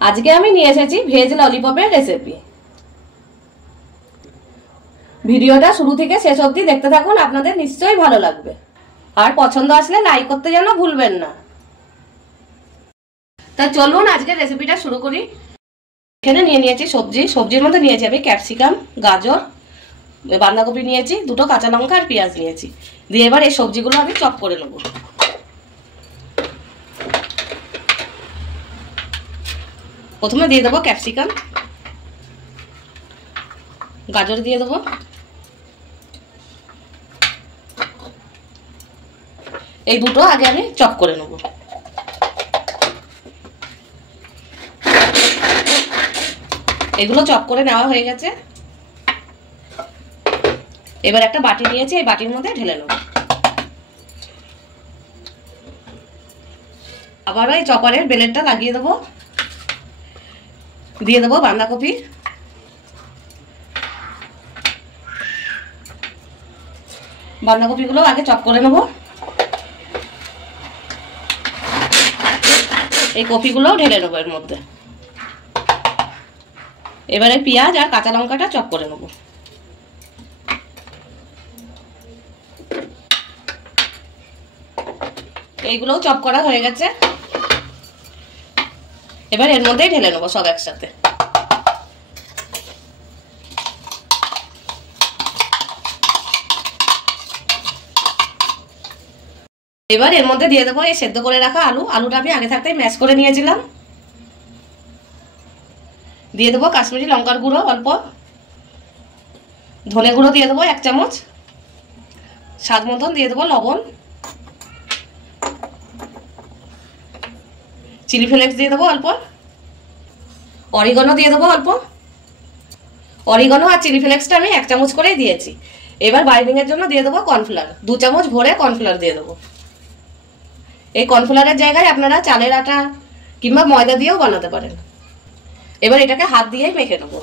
আজকে আমি নিয়ে এসেছি ভেজ ললিপপের রেসিপি। ভিডিওটা শুরু থেকে শেষ অবধি দেখতে থাকুন, আপনাদের নিশ্চয়ই ভালো লাগবে। আর পছন্দ আসলে লাইক করতে যেন ভুলবেন না। তা চলুন আজকের রেসিপিটা শুরু করি। এখানে নিয়ে নিয়েছি সবজির মধ্যে নিয়েছি আমি ক্যাপসিকাম, গাজর, বাঁধাকপি নিয়েছি, দুটো কাঁচা লঙ্কা আর পেঁয়াজ নিয়েছি। দিয়ে এবার এই সবজিগুলো আমি চপ করে নেব। প্রথমে দিয়ে দেবো ক্যাপসিকাম, গাজর দিয়ে দেবো, এই দুটো আগে আমি চপ করে নেব। এগুলো চপ করে নেওয়া হয়ে গেছে। এবার একটা বাটি নিয়েছি, এই বাটির মধ্যে ঢেলে নেব। আবার এই চপারের ব্লেডটা লাগিয়ে দেবো। দিয়ে দেবো বাঁধাকপি, বাঁধাকপিগুলো আগে চপ করে নেব। এই কপিগুলোও ঢেলে নেবো এর মধ্যে। এবারে পেঁয়াজ আর কাঁচা লঙ্কাটা চপ করে নেব। এইগুলোও চপ করা হয়ে গেছে। এবার এর মধ্যেই ঢেলে নেবো সব একসাথে। এবার এর মধ্যে দিয়ে দেবো এই সেদ্ধ করে রাখা আলুটা আমি আগে থাকতেই ম্যাশ করে নিয়েছিলাম। দিয়ে দেবো কাশ্মীরি লঙ্কার গুঁড়ো অল্প, ধনে গুঁড়ো দিয়ে দেবো 1 চামচ, স্বাদ মতন দিয়ে দেবো লবণ, চিলি ফ্লেক্স দিয়ে দেবো অল্প, অরিগানো দিয়ে দেবো অল্প। অরিগানো আর চিলি ফ্লেক্সটা আমি 1 চামচ করেই দিয়েছি। এবার বাইন্ডিং এর জন্য দিয়ে দেবো কর্নফ্লাওয়ার, 2 চামচ ভরে কর্নফ্লাওয়ার দিয়ে দেবো। এই কর্নফ্লাওয়ারের জায়গায় আপনারা চালের আটা কিংবা ময়দা দিয়েও বানাতে পারেন। এবার এটাকে হাত দিয়েই মেখে নেব।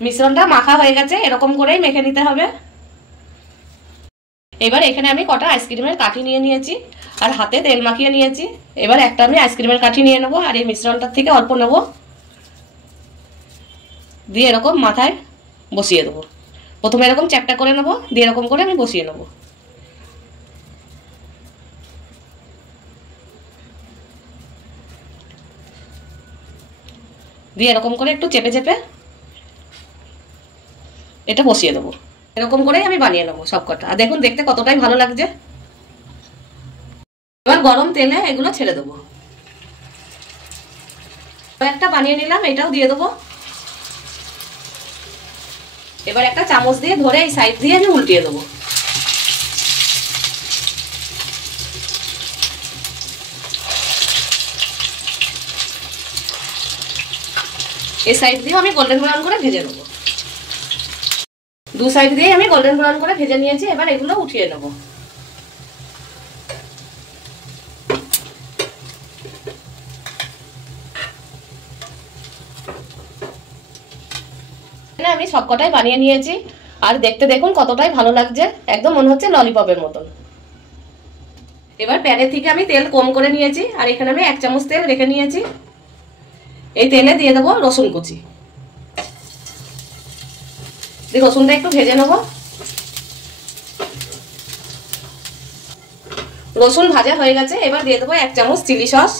মিশ্রণটা মাখা হয়ে গেছে, এরকম করেই মেখে নিতে হবে। এবার এখানে আমি কটা আইসক্রিমের কাঠি নিয়ে নিয়েছি আর হাতে তেল মাখিয়ে নিয়েছি। এবার একটা আমি আইসক্রিমের কাঠি নিয়ে নেবো আর এই মিশ্রণটার থেকে অল্প নেব, দিয়ে এরকম মাথায় বসিয়ে দেবো। প্রথমে এরকম চ্যাপটা করে নেবো, দিয়ে এরকম করে আমি বসিয়ে নেবো। দিয়ে এরকম করে একটু চেপে চেপে এটা বসিয়ে দেবো। এরকম করেই আমি বানিয়ে নেবো সবকটা। আর দেখুন দেখতে কতটাই ভালো লাগছে। এবার গরম তেলে এগুলো ছেড়ে দেবো। একটা বানিয়ে নিলাম, এটাও দিয়ে দেবো। এবার একটা চামচ দিয়ে ধরে এই সাইড দিয়ে আমি উল্টিয়ে দেবো। এই সাইড দিয়ে আমি গোল্ডেন ব্রাউন করে ভেজে নেবো। দু সাইড দিয়ে আমি গোল্ডেন ব্রাউন করে ভেজে নিয়েছি। এবার এগুলো উঠিয়ে নেবো। আমি সবকটাই বানিয়ে নিয়েছি আর দেখতে দেখুন কতটাই ভালো লাগছে, একদম মনে হচ্ছে ললিপপের মতন। এবার প্যানের থেকে আমি তেল কম করে নিয়েছি আর এখানে আমি 1 চামচ তেল রেখে নিয়েছি। এই তেলে দিয়ে দেবো রসুন কুচি। দিয়ে রসুনটা একটু ভেজে নেব। রসুন ভাজা হয়ে গেছে। এবার দিয়ে দেবো 1 চামচ চিলি সস,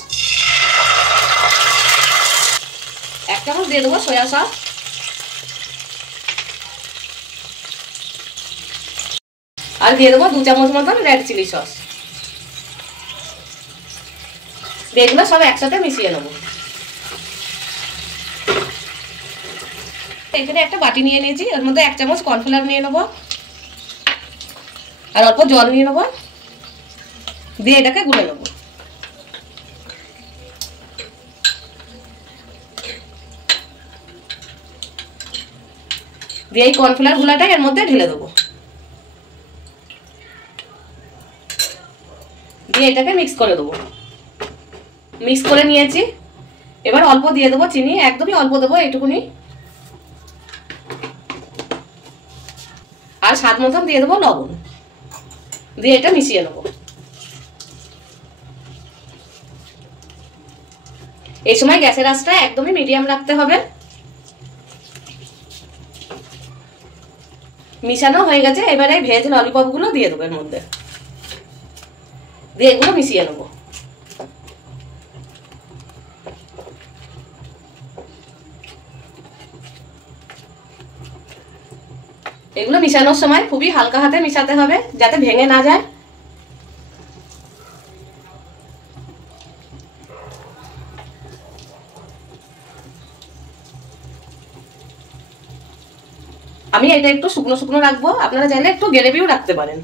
1 চামচ দিয়ে দেবো সয়া সস, আর দিয়ে দেবো 2 চামচ মতন রেড চিলি সস। এগুলো সব একসাথে মিশিয়ে নেব। এখানে একটা বাটি নিয়ে নিয়েছি, এর মধ্যে 1 চামচ কর্নফ্লাওয়ার নিয়ে নেবো আর অল্প জল নিয়ে নেবো, দিয়ে এটাকে গুলে নেবো। দিয়ে এই কর্নফ্লাওয়ার গুলাটা এর মধ্যে ঢেলে দেবো। দিয়ে এটাকে মিক্স করে দেবো। মিক্স করে নিয়েছি। এবার অল্প দিয়ে দেবো চিনি, একদমই অল্প দেবো, এইটুকুনি। আর স্বাদ মতন দিয়ে দেবো লবণ, দিয়ে এটা মিশিয়ে নেবো। এই সময় গ্যাসের আঁচটা একদমই মিডিয়াম রাখতে হবে। মিশানো হয়ে গেছে, এবারে ভেজ ললিপপ গুলো দিয়ে দেবো এর মধ্যে, দিয়ে এগুলো মিশিয়ে নেবো। এগুলো মিশানোর সময় খুবই হালকা হাতে মিশাতে হবে যাতে ভেঙে না যায়। আমি এটা একটু শুকনো শুকনো রাখবো, আপনারা চাইলে একটু গ্রেভিও রাখতে পারেন।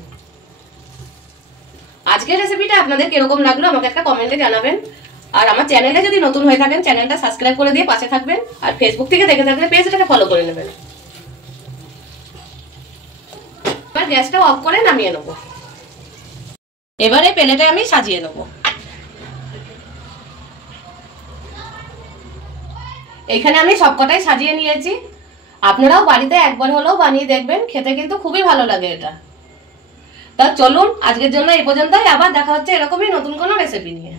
আজকের রেসিপিটা আপনাদের কিরকম লাগলো আমাকে একটা কমেন্টে জানাবেন। আর আমার চ্যানেলে যদি নতুন হয়ে থাকেন চ্যানেলটা সাবস্ক্রাইব করে দিয়ে পাশে থাকবেন, আর ফেসবুক থেকে দেখে থাকলে পেজটাকে ফলো করে নেবেন। এবার গ্যাসটা অফ করে নামিয়ে নেবো। এবারে প্লেটে আমি সাজিয়ে নেবো। এখানে আমি সবকটাই সাজিয়ে নিয়েছি, আপনারাও বাড়িতে একবার হলেও বানিয়ে দেখবেন, খেতে কিন্তু খুবই ভালো লাগে এটা। তা চলুন আজকের জন্য এই পর্যন্তই, আবার দেখা হচ্ছে এরকমই নতুন কোনো রেসিপি নিয়ে।